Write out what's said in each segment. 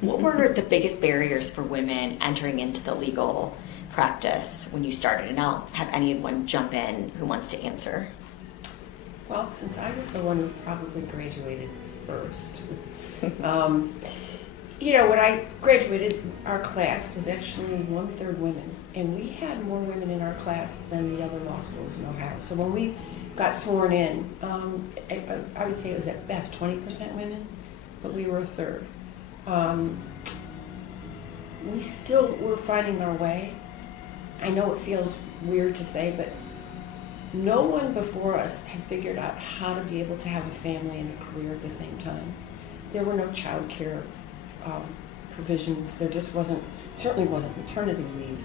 What were the biggest barriers for women entering into the legal practice when you started? And I'll have anyone jump in who wants to answer. Well, since I was the one who probably graduated first, when I graduated, our class was actually 1/3 women, and we had more women in our class than the other law schools in Ohio. So when we got sworn in, I would say it was at best 20% women, but we were a third. We still were finding our way. I know it feels weird to say, but no one before us had figured out how to be able to have a family and a career at the same time. There were no child care provisions. There just certainly wasn't maternity leave.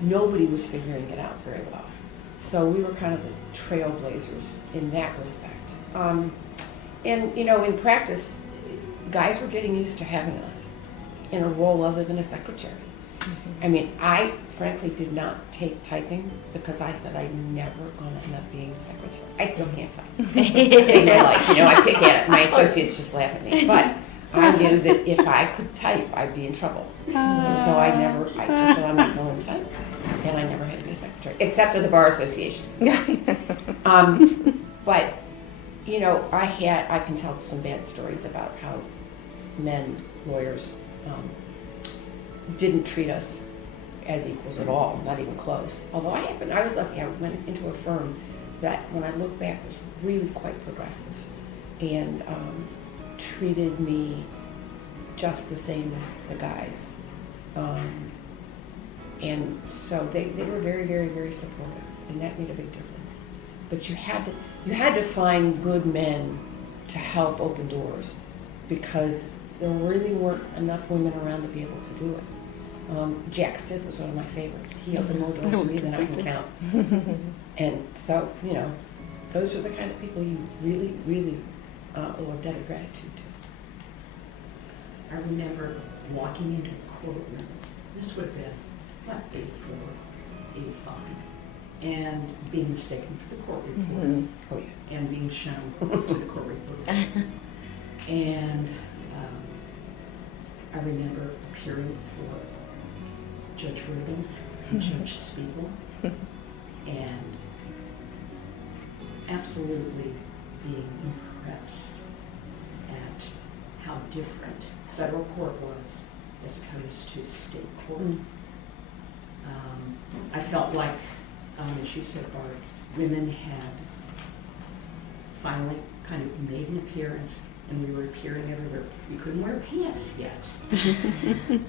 Nobody was figuring it out very well. So we were kind of the trailblazers in that respect. In practice, guys were getting used to having us in a role other than a secretary. I mean, I frankly did not take typing because I said I'm never going to end up being a secretary. I still can't type. Save my life. I pick at it. My associates just laugh at me. But I knew that if I could type, I'd be in trouble. And so I just said I'm not going to type. And I never had to be a secretary, except at the Bar Association. But, I can tell some bad stories about how lawyers, didn't treat us as equals at all, not even close. Although I was lucky. I went into a firm that, when I look back, was really quite progressive and treated me just the same as the guys. And so they were very, very, very supportive, and that made a big difference. But you had to find good men to help open doors, because there really weren't enough women around to be able to do it. Jack Stith was one of my favorites. He opened more doors to me than I can count. And so, those were the kind of people you really, really owe a debt of gratitude to. I remember walking into a courtroom. This would have been, 84, 85, and being mistaken for the court reporter. Mm-hmm. Oh, yeah. And being shown to the court reporter. And I remember appearing before Judge Rubin and Judge Spiegel, and absolutely being impressed at how different federal court was as opposed to state court. I felt like, as you said, Bart, women had finally kind of made an appearance, and we were appearing everywhere. We couldn't wear pants yet.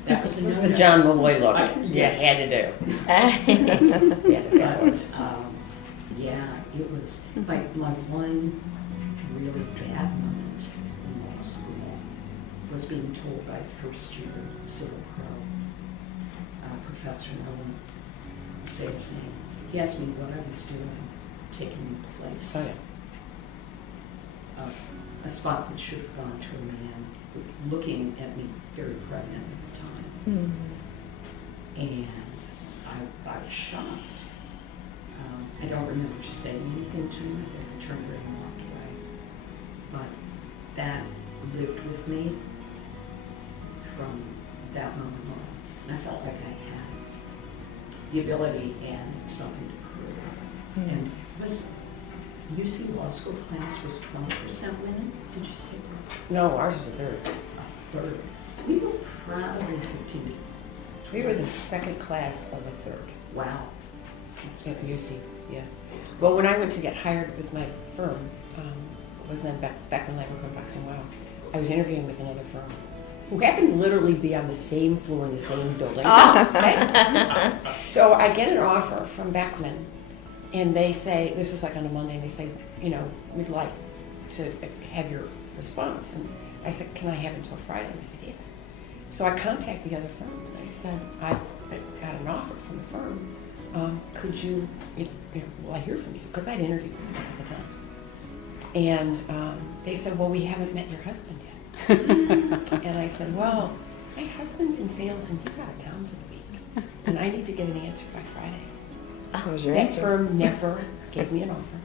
That was It was the John Malloy look. Yes. Had to do. Yes, that was. It was like my one really bad moment in law school was being told by the first year civil pro, Professor Nolan, say his name. He asked me what I was doing, taking the place. A spot that should have gone to a man looking at me very pregnant at the time. And I was shocked. I don't remember saying anything to him. I think I turned around and walked away. But that lived with me from that moment on. And I felt like I had the ability and something to prove. And was UC Law School class was 20% women, did you say? No, ours was a third. A third. We were probably 15. We were the second class of a third. Wow. At UC, yeah. Well, when I went to get hired with my firm, it was then back when Lambert, Fox and Wow, I was interviewing with another firm who happened to literally be on the same floor in the same building. Okay? So I get an offer from Beckman, and they say, this was like on a Monday, and they say, we'd like to have your response. And I said, can I have it until Friday? And they said, yeah. So I contacted the other firm, and I said, I got an offer from the firm. Could you, will I hear from you? Because I'd interviewed with them a couple of times. And they said, well, we haven't met your husband yet. And I said, well, my husband's in sales and he's out of town for the week. And I need to get an answer by Friday. That was your That answer. firm never gave me an offer.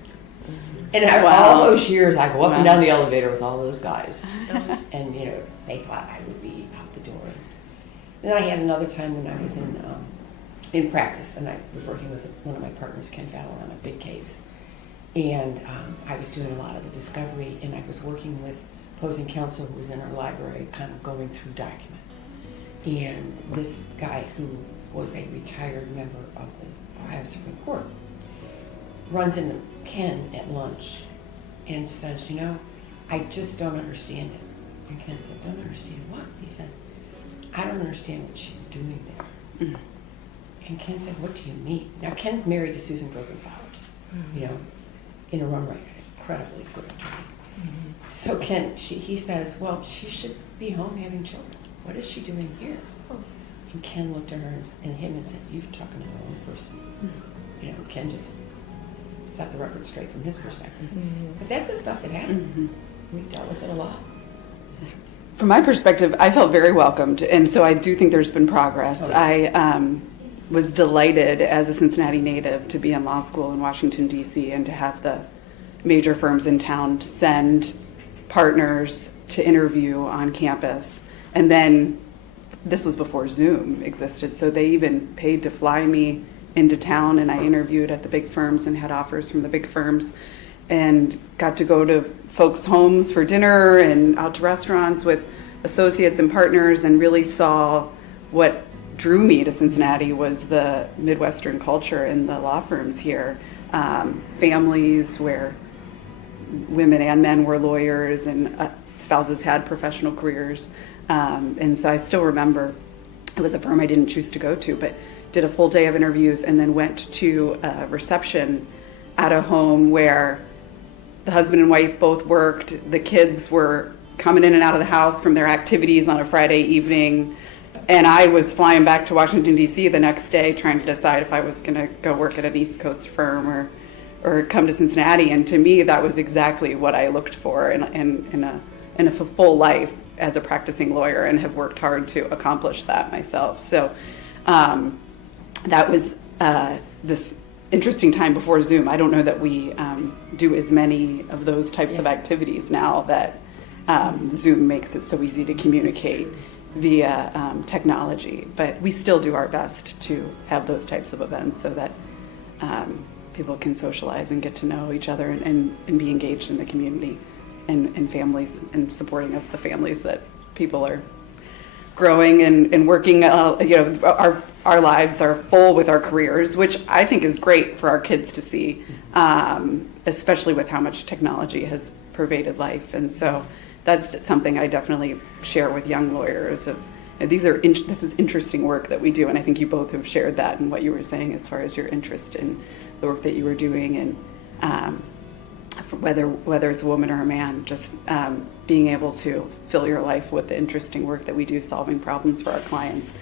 And out of all those years, I go up and down the elevator with all those guys. And, they thought I would be out the the door. And then I had another time when I was in practice, and I was working with one of my partners, Ken Fowler, on a big case. And I was doing a lot of the discovery, and I was working with opposing counsel who was in our library, kind of going through documents. And this guy, who was a retired member of the Ohio Supreme Court, runs into Ken at lunch and says, I just don't understand it. And Ken said, don't understand what? He said, I don't understand what she's doing there. Mm. And Ken said, what do you mean? Now, Ken's married to Susan Grogan Fowler, in her own right, incredibly good attorney. Mm-hmm. So Ken, he says, well, she should be home having children. What is she doing here? And Ken looked at her and him and said, you're talking to the wrong person. Mm-hmm. Ken just set the record straight from his perspective. Mm-hmm. But that's the stuff that happens. Mm-hmm. We dealt with it a lot. From my perspective, I felt very welcomed, and so I do think there's been progress. Okay. I was delighted as a Cincinnati native to be in law school in Washington, D.C., and to have the major firms in town send partners to interview on campus. And then, this was before Zoom existed, so they even paid to fly me into town, and I interviewed at the big firms and had offers from the big firms, and got to go to folks' homes for dinner and out to restaurants with associates and partners, and really saw what drew me to Cincinnati was the Midwestern culture in the law firms here. Families where women and men were lawyers, and spouses had professional careers. And so I still remember, it was a firm I didn't choose to go to, but did a full day of interviews and then went to a reception at a home where the husband and wife both worked. The kids were coming in and out of the house from their activities on a Friday evening. And I was flying back to Washington, D.C. the next day trying to decide if I was going to go work at an East Coast firm or come to Cincinnati. And to me, that was exactly what I looked for in a full life as a practicing lawyer, and have worked hard to accomplish that myself. So that was this interesting time before Zoom. I don't know that we do as many of those types of activities now that Zoom makes it so easy to communicate via technology, but we still do our best to have those types of events so that people can socialize and get to know each other and be engaged in the community and families, and supporting of the families that people are growing and working. Our lives are full with our careers, which I think is great for our kids to see, especially with how much technology has pervaded life. And so that's something I definitely share with young lawyers. This is interesting work that we do, and I think you both have shared that in what you were saying as far as your interest in the work that you were doing, and whether it's a woman or a man, just being able to fill your life with the interesting work that we do, solving problems for our clients,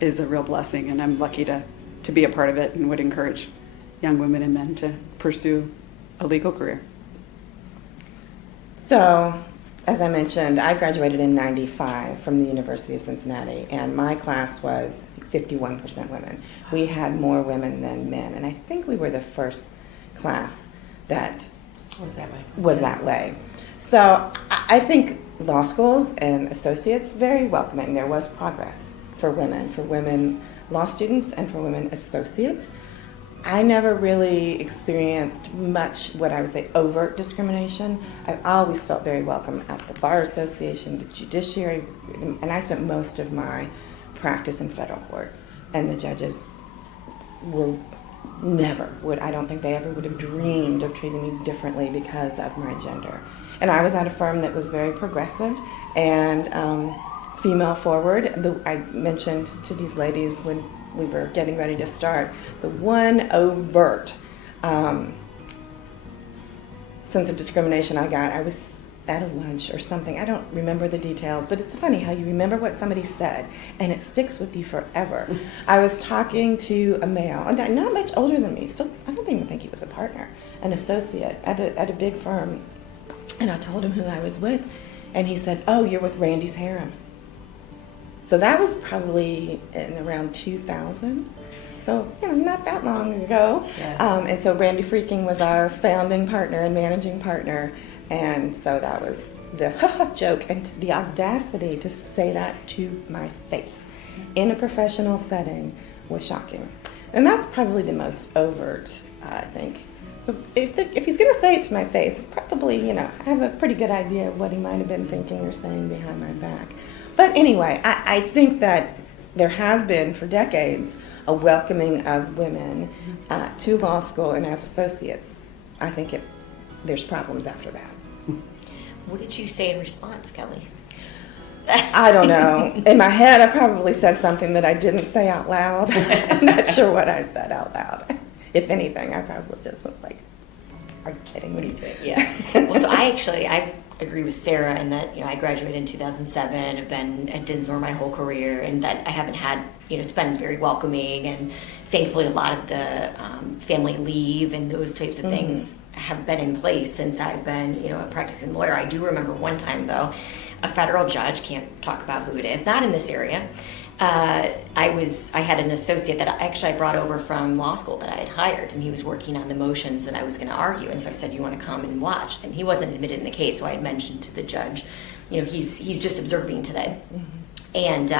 is a real blessing, and I'm lucky to be a part of it, and would encourage young women and men to pursue a legal career. So, as I mentioned, I graduated in '95 from the University of Cincinnati, and my class was 51% women. We had more women than men, and I think we were the first class that was that way. So I think law schools and associates, very welcoming. There was progress for women law students and for women associates. I never really experienced much what I would say overt discrimination. I always felt very welcome at the Bar Association, the judiciary, and I spent most of my practice in federal court. And the judges I don't think they ever would have dreamed of treating me differently because of my gender. And I was at a firm that was very progressive and female forward. I mentioned to these ladies when we were getting ready to start, the one overt sense of discrimination I was at a lunch or something. I don't remember the details, but it's funny how you remember what somebody said and it sticks with you forever. I was talking to a male, not much older than me, still, I don't even think he was a partner, an associate at a big firm, and I told him who I was with, and he said, "Oh, you're with Randy's Harem." So that was probably in around 2000. So, not that long ago. Yeah. And so Randy Freaking was our founding partner and managing partner. And so that was the joke and the audacity to say that to my face in a professional setting was shocking. And that's probably the most overt, I think. So if he's going to say it to my face, probably, I have a pretty good idea of what he might have been thinking or saying behind my back. But anyway, I think that there has been for decades a welcoming of women to law school and as associates. I think there's problems after that. What did you say in response, Kelly? I don't know. In my head, I probably said something that I didn't say out loud. I'm not sure what I said out loud. If anything, I probably just was like, "Are you kidding? What are you doing?" Yeah. Well, so I agree with Sarah in that, I graduated in 2007. I've been at Dinsmore my whole career, and that I haven't had, it's been very welcoming, and thankfully a lot of the family leave and those types of things have been in place since I've been, a practicing lawyer. I do remember one time though, a federal judge, can't talk about who it is, not in this area. I had an associate that I brought over from law school that I had hired, and he was working on the motions that I was going to argue. And so I said, "You want to come and watch?" And he wasn't admitted in the case, so I had mentioned to the judge, he's just observing today. And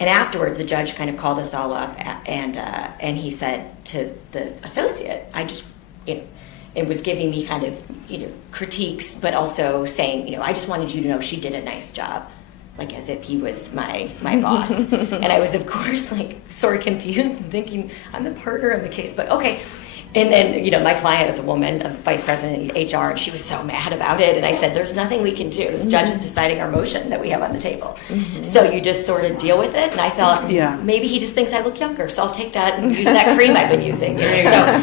afterwards, the judge kind of called us all up, and he said to the associate, it was giving me kind of, critiques, but also saying, I just wanted you to know she did a nice job. Like as if he was my boss. And I was, of course, like sort of confused and thinking, I'm the partner in the case, but okay. And then, my client is a woman, a vice president in HR, and she was so mad about it. And I said, there's nothing we can do. This judge is deciding our motion that we have on the table. So you just sort of deal with it. And I thought, maybe he just thinks I look younger, so I'll take that and use that cream I've been using. So